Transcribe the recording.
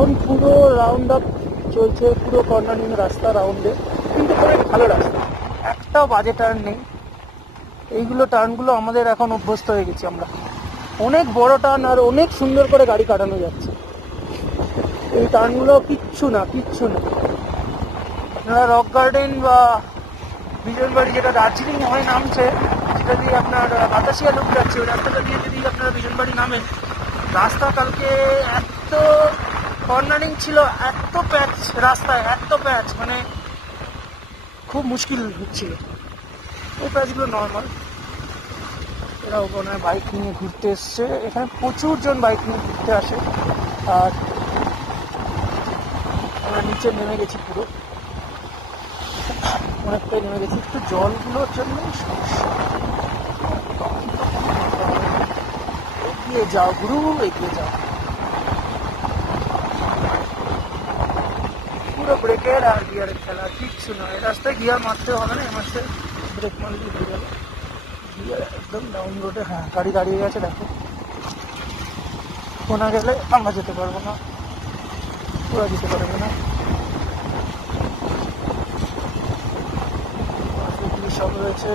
এখন পুরো round up চলছে, পুরো কর্নারিং রাস্তা রাউন্ডে, কিন্তু অনেক ভালো রাস্তা, একটাও বাজে টার্ন নেই। এইগুলো টার্নগুলো আমাদের এখন অভ্যস্ত হয়ে গেছি আমরা, অনেক বড় টার্ন আর অনেক সুন্দর করে গাড়ি কাটানো যাচ্ছে। এই টার্নগুলো কিচ্ছু না। আপনারা রক গার্ডেন বা বিজনবাড়ি, যেটা দার্জিলিং হয়ে নামছে, সেটা দিয়ে আপনার বাতাসিয়া লুপ যাচ্ছে, ওই রাস্তাটা দিয়ে যদি আপনারা বিজনবাড়ি নামেন, রাস্তা কালকে এত কর্নারিং ছিল, এত প্যাচ রাস্তায়, এত প্যাচ, মানে খুব মুশকিল হচ্ছিল। ওই প্যাচগুলো নর্মাল, এরা ওখানে বাইক নিয়ে ঘুরতে এসছে। এখানে প্রচুর জন বাইক নিয়ে ঘুরতে আসে। আর আমরা নিচে নেমে গেছি, পুরো অনেকটাই নেমে গেছি, একটু জলগুলোর জন্য সমস্যা। এগিয়ে যাও গুরু, এগিয়ে যাও। পুরো ব্রেকের আর গিয়ারের খেলা, কিচ্ছু নয়। এই রাস্তায় গিয়ার মারতে হবে না, মাসে ব্রেক মারলে হয়ে গেল। গিয়ার একদম ডাউন রোডে। হ্যাঁ, গাড়ি দাঁড়িয়ে গেছে, দেখো। কোনা গেলে আমরা যেতে পারবো না, ওরা যেতে পারবে না। সব রয়েছে।